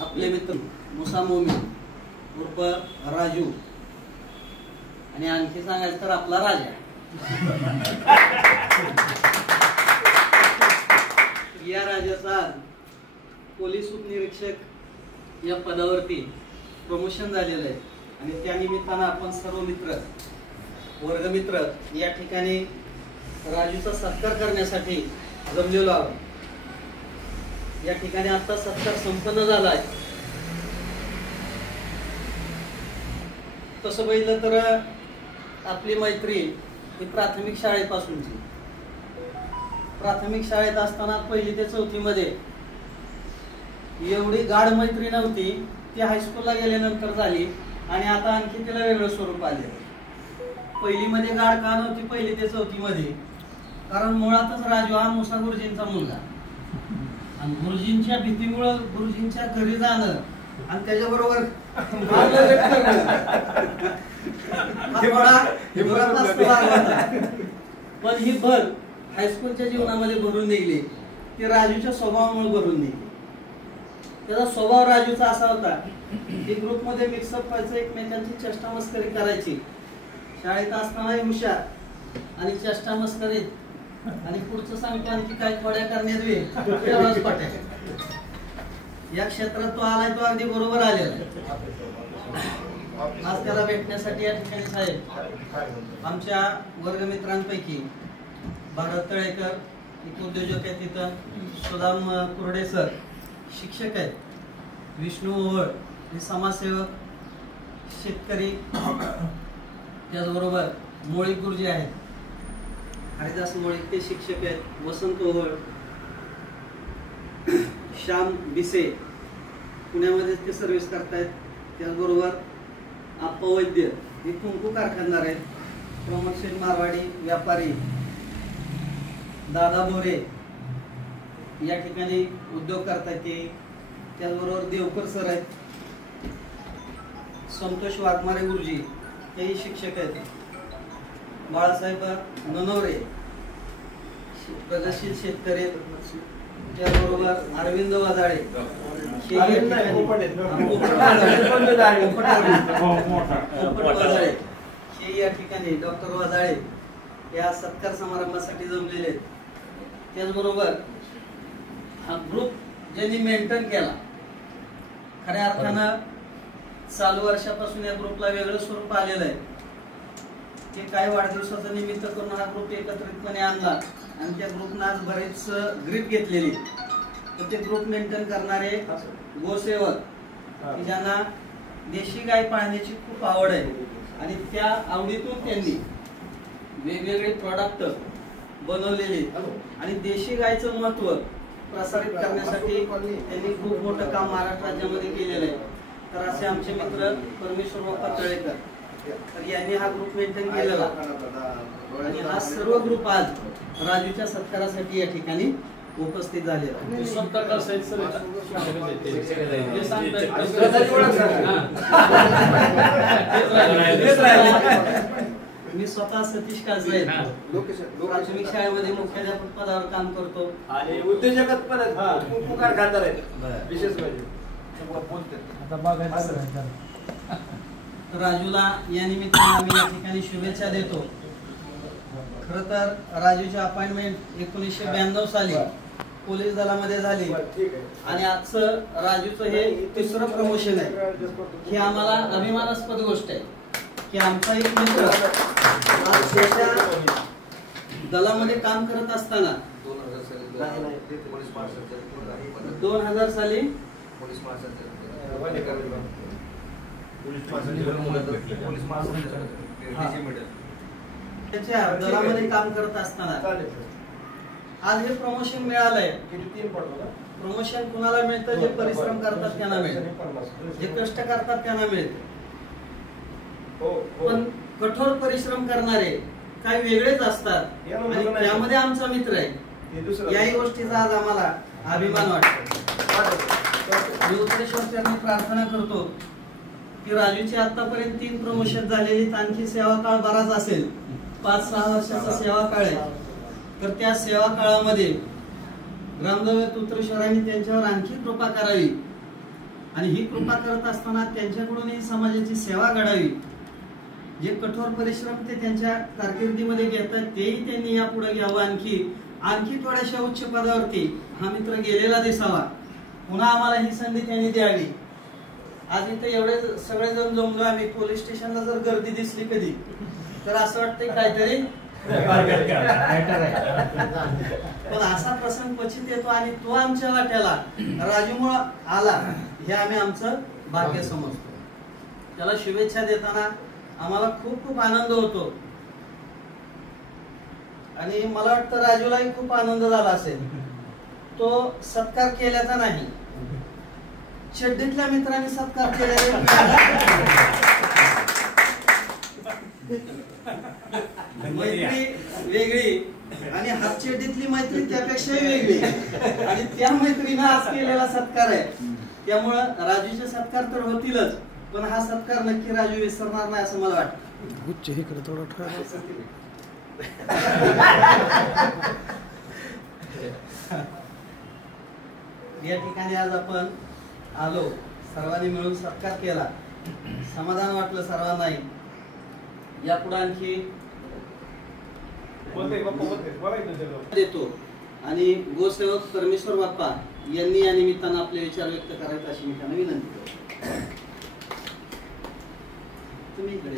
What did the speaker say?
आपले मित्र मुसा मोमीन उर्फ राजू आणि आणखी सांगायचं तर आपला राजा या राजाचा पोलीस उपनिरीक्षक या पदावरती प्रमोशन झालेलं आहे आणि त्या निमित्तानं आपण सर्व मित्र वर्गमित्र या ठिकाणी राजूचा सत्कार करण्यासाठी जमलेलो आहोत। या ठिकाणी आता सत्कार संपन्न झाला आहे। तसं बघितलं तर आपली मैत्री ही प्राथमिक शाळेपासूनची, प्राथमिक शाळेत असताना 1ली ते 4थी मध्ये एवढी गाढ मैत्री नव्हती, ती हायस्कूलला गेल्यानंतर झाली आणि आता आणखी तिला वेगळं स्वरूप आले। 1ली मध्ये गाढ का नव्हती 1ली ते 4थी मध्ये, कारण मुळातच राजू हा मुसा गुरुजींचा मुलगा आणि गुरुजींच्या भीतीमुळे गुरुजींच्या घरी जाणं आणि त्याच्याबरोबर पण ही भर हायस्कूलच्या जीवनामध्ये भरून निघली, ती राजूच्या स्वभावामुळे भरून निघली। त्याचा स्वभाव राजूचा असा होता की ग्रुपमध्ये मिक्सअप व्हायचं, एकमेकांची चेष्टा मस्करी करायची, शाळेत असतानाही हुशार आणि चेष्टा मस्करी आणि पुढचं सांगतो आणखी काय खोड्या करण्यात पाट्या। या क्षेत्रात तो आलाय, तो अगदी बरोबर आलेला आहे। आज त्याला भेटण्यासाठी या ठिकाणी साहेब आमच्या वर्गमित्रांपैकी भारत तळेकर एक उद्योजक आहेत, तिथं सुदाम कुर्डे सर शिक्षक आहेत, विष्णू ओवळ हे समाजसेवक शेतकरी, त्याचबरोबर मोळी गुरुजी आहेत, हरिदास मोळीक ते शिक्षक आहेत, वसंत ओवळ, श्याम बिसे पुण्यामध्ये ते सर्व्हिस करतायत, त्याचबरोबर आप्पा वैद्य हे कुंकू कारखानदार आहेत, प्रमोद शेठ मारवाडी व्यापारी, दादा बोरे या ठिकाणी उद्योग करतायत ते, त्याचबरोबर देवकर सर आहेत, संतोष वाघमारे गुरुजी तेही शिक्षक आहेत, बाळासाहेब ननवरे प्रगतशील शेतकरी, त्याचबरोबर अरविंद वाजाळे हे या ठिकाणी डॉक्टर वाजाळे या सत्कार समारंभासाठी जमलेले आहेत। त्याचबरोबर हा ग्रुप ज्यांनी मेंटेन केला, खऱ्या अर्थानं चालू वर्षापासून या ग्रुपला वेगळं स्वरूप आलेलं आहे। ते काय वाढदिवसाचं निमित्त करून हा ग्रुप एकत्रितपणे आणला आणि त्या ग्रुपनं आज बरेच ग्रीप घेतलेली, तर ते ग्रुप मेंटेन करणारे गोसेवक की ज्यांना देशी गाय पाळण्याची खूप आवड आहे आणि त्या आवडीतून त्यांनी वेगवेगळे प्रॉडक्ट बनवलेले आणि देशी गायचं महत्व प्रसारित करण्यासाठी त्यांनी खूप मोठं काम महाराष्ट्र राज्यामध्ये केलेलं आहे। तर असे आमचे मित्र परमेश्वर बाप्पा तळेकर, तर यांनी हा ग्रुप मेंटेन केलेला आणि हा सर्व ग्रुप आज राजूच्या सत्कारासाठी या ठिकाणी उपस्थित झालेला। मी स्वतः सतीश काजळे प्राथमिक शाळेमध्ये मुख्याध्यापक पदावर काम करतो आणि उद्योजकात पण कारखानदार आहेत विशेष म्हणजे। राजूला या निमित्ताने आम्ही या ठिकाणी शुभेच्छा देतो। खरं तर राजूची अपॉइंटमेंट 1992 साली पोलीस दलामध्ये झाली आणि आजचं राजूचं हे 3रं प्रमोशन आहे। ही आम्हाला अभिमानास्पद गोष्ट आहे की आमचा एक मित्र दलामध्ये काम करत असताना 2000 साली त्याच्या दलामध्ये काम करत असताना आज हे प्रमोशन मिळालंय। प्रमोशन कुणाला मिळतं? जे परिश्रम करतात त्यांना मिळतं, जे कष्ट करतात त्यांना मिळतं। पण कठोर परिश्रम करणारे काही वेगळेच असतात आणि त्यामध्ये आमचा मित्र आहे। याही गोष्टीचा आज आम्हाला अभिमान वाटतो। मी उत्तरेश्वरचरणी प्रार्थना करतो की राजूची आतापर्यंत 3 प्रमोशन झालेली, आणखी सेवा काळ बराच असेल, 5-6 वर्षाचा सेवा काळ आहे, तर त्या सेवा काळामध्ये ग्रामदैवत उत्तरेश्वरांनी त्यांच्यावर आणखी कृपा करावी आणि ही कृपा करत असताना त्यांच्याकडूनही समाजाची सेवा घडावी. जे कठोर परिश्रम ते त्यांच्या कारकिर्दीमध्ये घेतात तेही त्यांनी यापुढे घ्यावं. आणखी थोड्याशा उच्च पदावरती हा मित्र गेलेला दिसावा. पुन्हा आम्हाला ही संधी त्यांनी द्यावी. आज इथे एवढे सगळेजण जमलो आम्ही. पोलीस स्टेशनला जर गर्दी दिसली कधी तर असं वाटतंय काहीतरी पण असा प्रसंग क्वचित येतो आणि तो आमच्या वाट्याला राजूमुळे आला हे आम्ही आमचं भाग्य समजतो. त्याला शुभेच्छा देताना आम्हाला खूप खूप आनंद होतो आणि मला वाटतं राजूलाही खूप आनंद झाला असेल. तो सत्कार केल्याचा नाही, चड्डीतल्या मित्रांनी सत्कार केल्याने मैत्री वेगळी आणि हातचड्डीतली मैत्री त्यापेक्षाही वेगळी आणि त्या मैत्रीनं आज केलेला सत्कार आहे. त्यामुळं राजूचे सत्कार तर होतीलच, पण हा सत्कार नक्की राजू विसरणार नाही असं मला वाटतं. या ठिकाणी आज आपण आलो, सर्वांनी मिळून सत्कार केला, समाधान वाटलं सर्वांनाही. यापुढे आणखी देतो आणि गोसेवक परमेश्वर बाप्पा यांनी या निमित्तानं आपले विचार व्यक्त करायचे अशी मी त्यांना विनंती करतो. तुम्ही इकडे